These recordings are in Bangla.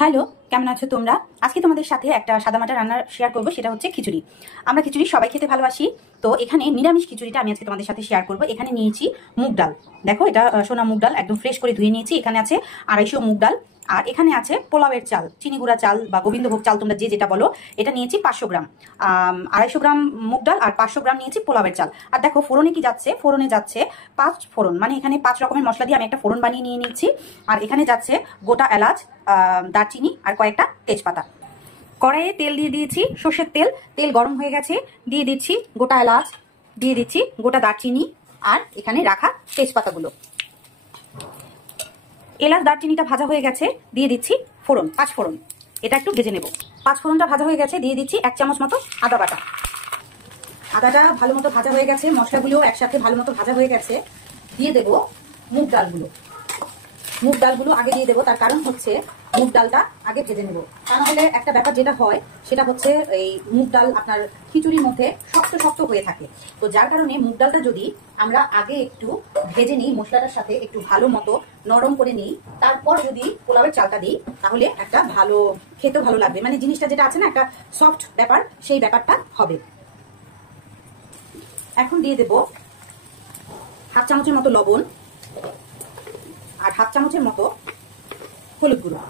হ্যালো, কেমন আছো তোমরা? আজকে তোমাদের সাথে একটা সাদামাটা রান্না শেয়ার করবো, সেটা হচ্ছে খিচুড়ি। আমরা খিচুড়ি সবাই খেতে ভালোবাসি। তো এখানে নিরামিষ খিচুড়িটা আমি আজকে তোমাদের সাথে শেয়ার করবো। এখানে নিয়েছি মুগ ডাল। দেখো, এটা সোনা মুগ ডাল, একদম ফ্রেশ করে ধুয়ে নিয়েছি। এখানে আছে 250 মুগ ডাল। আর এখানে আছে পোলাওয়ের চাল, চিনি গুঁড়া চাল বা গোবিন্দভোগ চাল, তোমরা যে যেটা বলো। এটা নিয়েছি 500 গ্রাম। 250 গ্রাম মুগ ডাল আর 500 গ্রাম নিয়েছি পোলাওয়ের চাল। আর দেখো ফোড়নে কি যাচ্ছে, ফোড়নে যাচ্ছে 5 ফোড়ন, মানে এখানে 5 রকমের মশলা দিয়ে আমি একটা ফোড়ন বানিয়ে নিয়ে নিচ্ছি। আর এখানে যাচ্ছে গোটা এলাচ, দারচিনি আর কয়েকটা তেজপাতা। কড়াইয়ে তেল দিয়ে দিয়েছি, সর্ষের তেল। তেল গরম হয়ে গেছে, দিয়ে দিচ্ছি গোটা এলাচ, দিয়ে দিচ্ছি গোটা দারচিনি আর এখানে রাখা তেজপাতাগুলো। এলাচ দারচিনিটা ভাজা হয়ে গেছে, দিয়ে দিচ্ছি ফোড়ন, 5 ফোড়ন। এটা একটু ভেজে নেব। 5 ফোড়নটা ভাজা হয়ে গেছে, দিয়ে দিচ্ছি 1 চামচ মতো আদা বাটা। আদাটা ভালো মতো ভাজা হয়ে গেছে, মশলাগুলো একসাথে ভালো মতো ভাজা হয়ে গেছে। দিয়ে দেব মুগ ডালগুলো। মুগ ডালগুলো আগে দিয়ে দেবো, তার কারণ হচ্ছে মুগ ডালটা আগে ভেজে নেব। তা নাহলে একটা ব্যাপার যেটা হয় সেটা হচ্ছে এই মুগ ডাল আপনার খিচুড়ির মধ্যে শক্ত শক্ত হয়ে থাকে। তো যার কারণে মুগ ডালটা যদি আমরা আগে একটু ভেজে নিই, মশলাটার সাথে একটু ভালো মতো নরম করে নিই, তারপর যদি পোলাওয়ের চালটা দিই, তাহলে একটা ভালো খেতেও ভালো লাগবে। মানে জিনিসটা যেটা আছে না, একটা সফট ব্যাপার, সেই ব্যাপারটা হবে। এখন দিয়ে দেব হাফ চামচের মতো লবণ আর হাফ চামচের মতো হলুদ গুঁড়ো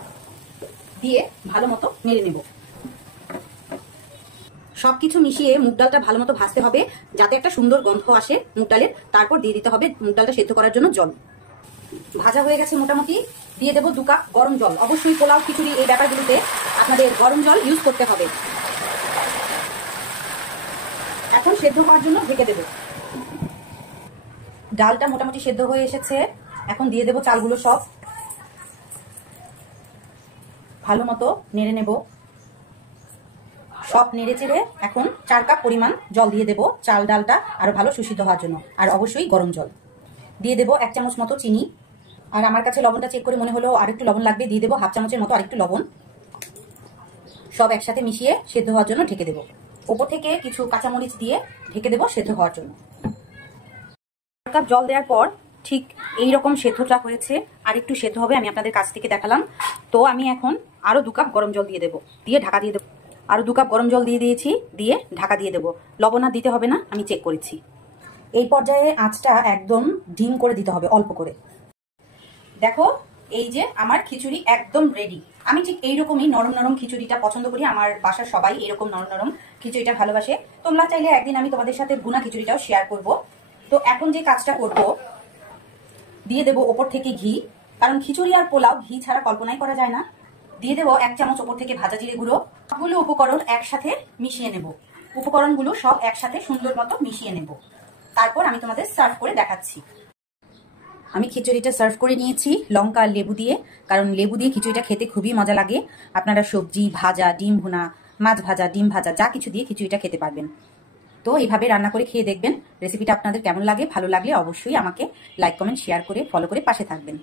দিয়ে ভালো মতো নেড়ে নেব। সবকিছু মিশিয়ে মুগ ডালটা ভালো মতো ভাজতে হবে, যাতে একটা সুন্দর গন্ধ আসে মুগ ডালের। তারপর দিয়ে দিতে হবে মুগ ডালটা সেদ্ধ করার জন্য জল। ভাজা হয়ে গেছে মোটামুটি, দিয়ে দেবো 2 কাপ গরম জল। অবশ্যই পোলাও খিচুড়ি এই ব্যাপারগুলোতে আপনাদের গরম জল ইউজ করতে হবে। এখন সেদ্ধ হওয়ার জন্য ঢেকে দেব। ডালটা মোটামুটি সেদ্ধ হয়ে এসেছে, এখন দিয়ে দেবো চালগুলো সব। ভালো মতো নেড়ে নেব। সব নেড়ে চেড়ে এখন 4 কাপ পরিমাণ জল দিয়ে দেবো, চাল ডালটা আরো ভালো সুসিদ্ধ হওয়ার জন্য। আর অবশ্যই গরম জল দিয়ে দেবো। 1 চামচ মতো চিনি। আর আমার কাছে লবণটা চেক করে মনে হলো আরেকটু লবণ লাগবে, দিয়ে দেবো হাফ চামচের মতো আরেকটু লবণ। সব একসাথে মিশিয়ে সেদ্ধ হওয়ার জন্য ঢেকে দেবো। ওপর থেকে কিছু কাঁচামরিচ দিয়ে ঢেকে দেবো সেদ্ধ হওয়ার জন্য। 4 কাপ জল দেওয়ার পর ঠিক এইরকম সেদ্ধটা হয়েছে, আর একটু সেদ্ধ হবে, আমি আপনাদের কাছ থেকে দেখালাম। তো আমি এখন আরো 2 কাপ গরম জল দিয়ে দেবো, দিয়ে ঢাকা দিয়ে দেবো। আরো 2 কাপ গরম জল দিয়ে দিয়েছি, দিয়ে ঢাকা দিয়ে দেবো। লবণ আর দিতে হবে না, আমি চেক করেছি। এই পর্যায়ে আঁচটা একদম ডিম করে দিতে হবে, অল্প করে। দেখো, এই যে আমার খিচুড়ি একদম রেডি। আমি ঠিক এইরকমই নরম নরম খিচুড়িটা পছন্দ করি। আমার বাসার সবাই এরকম নরম নরম খিচুড়িটা ভালোবাসে। তোমরা চাইলে একদিন আমি তোমাদের সাথে ভুনা খিচুড়িটাও শেয়ার করব। তো এখন যে কাজটা করব, দিয়ে দেবো ওপর থেকে ঘি, কারণ খিচুড়ি আর পোলাও ঘি ছাড়া কল্পনাই করা যায় না। দিয়ে দেবো 1 চামচ ওপর থেকে ভাজা জিরে গুঁড়ো। সবগুলো উপকরণ একসাথে মিশিয়ে নেব। উপকরণগুলো সব একসাথে সুন্দর মতো মিশিয়ে নেব। তারপর আমি তোমাদের সার্ভ করে দেখাচ্ছি। আমি খিচুড়িটা সার্ভ করে নিয়েছি লঙ্কা আর লেবু দিয়ে, কারণ লেবু দিয়ে খিচুড়িটা খেতে খুবই মজা লাগে। আপনারা সবজি ভাজা, ডিম ভুনা, মাছ ভাজা, ডিম ভাজা, যা কিছু দিয়ে খিচুড়িটা খেতে পারবেন। তো এইভাবে রান্না করে খেয়ে দেখবেন রেসিপিটা আপনাদের কেমন লাগে। ভালো লাগলে অবশ্যই আমাকে লাইক, কমেন্ট, শেয়ার করে ফলো করে পাশে থাকবেন।